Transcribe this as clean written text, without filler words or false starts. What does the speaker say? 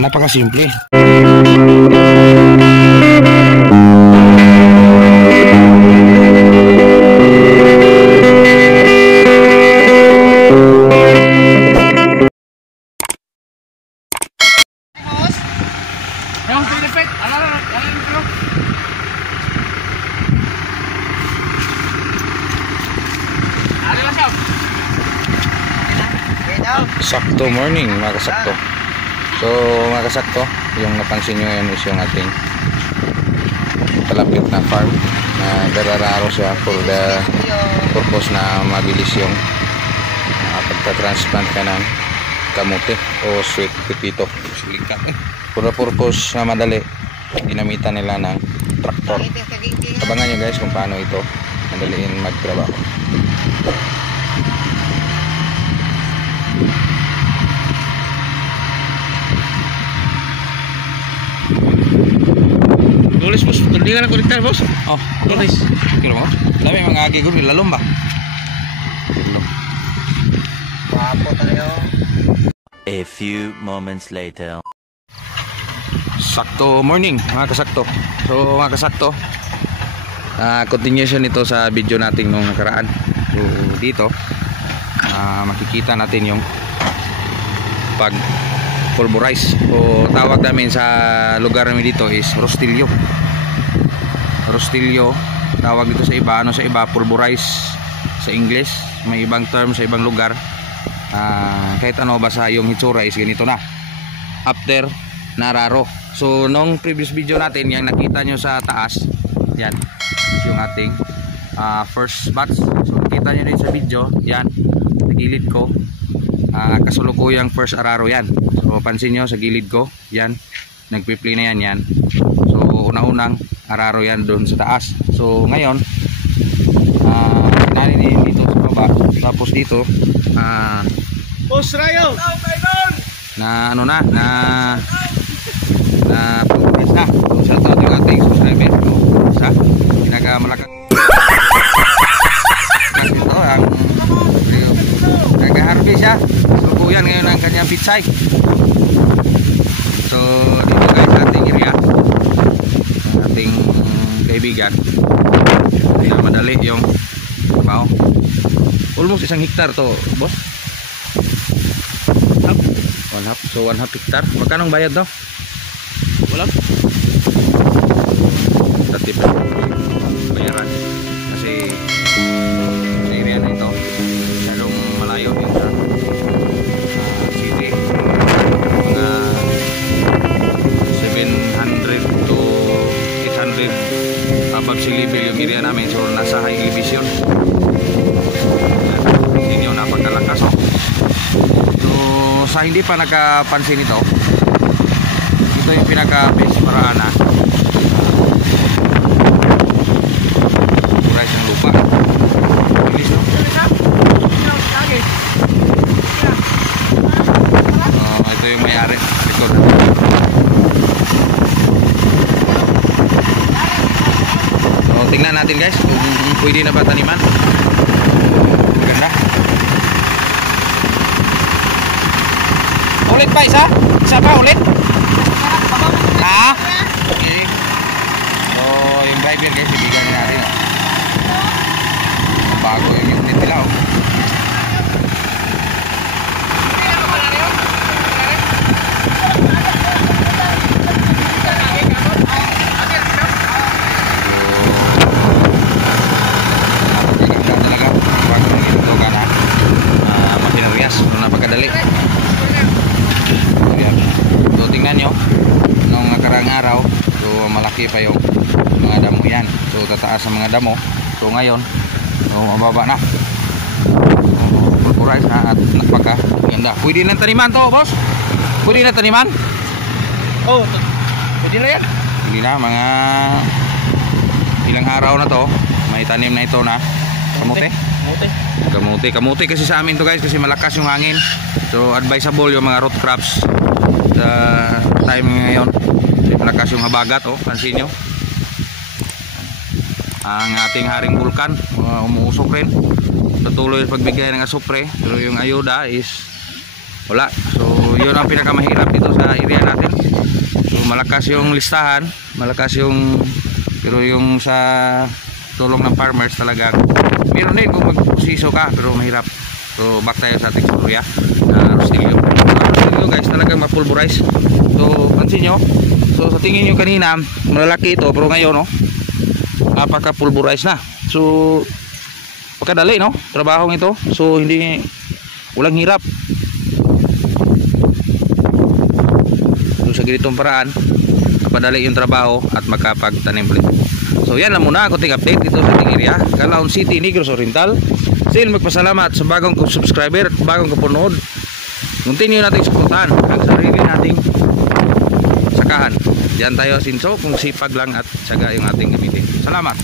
Napakasimple. Sakto morning mga kasakto. So mga kasakto, yung napansin nyo ngayon is yung ating palapit na farm na garararo siya for the purpose na mabilis yung pagta-transplant ka ng kamote o sweet potato. For the purpose na madali, ginamitan nila ng traktor. Abangan nyo guys kung paano ito madaliin magtrabaho. Tulis bos, tuloy ka na kolektar bos. Oh, tulis. Kira mo? Dami mga agi gud lalom ba? Wapo tayo. A few moments later. Sakto morning mga kasakto. So mga kasakto, continuation nito sa video natin nung nakaraan. So dito makikita natin yung pag pulverize o tawag namin sa lugar namin dito is rostillo. Rostillo tawag dito sa iba, sa iba pulverize sa English, may ibang term sa ibang lugar. Kahit ano basta yung hitsura is ganito na after nararo. So nung previous video natin, yung nakita nyo sa taas, yan yung ating first batch. So nakita nyo din sa video, yan sa gilid ko, kasulukuyang first araro yan. So pansin nyo sa gilid ko, yan nagpipli na yan. So una-unang araro yan doon sa taas. So ngayon sinali din dito sa baba. Tapos dito na ano na progress na. So sa ito yung ating subscriber sa pinakamalakang kasi ito ang nag-harvest siya. So yan ngayon ang kanyang pitsay. So dito guys ating area, ating kaibigan, kaya madali yung trabaho. Almost 1 hektar to boss. Half. So 1/2 hektar. Magkano bayad daw? Wala. Dati pa bayaran kasi sa area na ito lalong malayo yung sa city. Mga 700 to 800 above sea level yung area namin. So nasa high elevation. Hindi nyo napagkalakas. So sa hindi pa nakapansin ito, ito yung pinaka-best paraan na price ng lupa. Bilis no? Ito yung may-ari likod. So tingnan natin guys kung pwede na ba taniman. Maganda. Ulit pa isa? Isa pa ulit? Ha? Okay. So yung driver guys, ibigan natin. Bago yung unit nila. Makinarias. Napakadali. So tingnan nyo nung nakarang araw, so malaki pa yung mga damo yan. So tataas ang mga damo. So ngayon, so mababa na. Pulverize na at napaka ganda. Pwede na taniman to boss? Pwede na taniman? Oh, pwede na yan. Hindi na, mga ilang araw na to may tanim na ito na kamote. Kamote kasi sa amin to guys, kasi malakas yung hangin. So advisable yung mga root crops sa time ngayon. Malakas yung habagat, pansin nyo. Ang ating haring bulkan umuusok rin. Patuloy pagbigay ng asupre, pero yung ayuda is wala. So yun ang pinakamahirap dito sa area natin. So malakas yung listahan, malakas yung, pero yung sa tulong ng farmers talagang meron din kung magpusiso ka, pero mahirap. So back tayo sa ating storya na Rostilio. Rostilio guys, talagang mapulverize. So pansin nyo, so sa tingin nyo kanina malaki ito, pero ngayon no, napaka pulverize na. So pagkadali no, trabahong ito. So hindi, walang hirap. So sa ganitong paraan napadali yung trabaho at makapagtanim ulit. So yan lang muna ang kunting update dito sa ating area, Calauan City, Negros Oriental. Still magpasalamat sa bagong subscriber at bagong kapunood. Continue natin suportahan ang sarili nating sakahan. Diyan tayo sinso kung sipag lang at tiyaga yung ating gamitin. Salamat.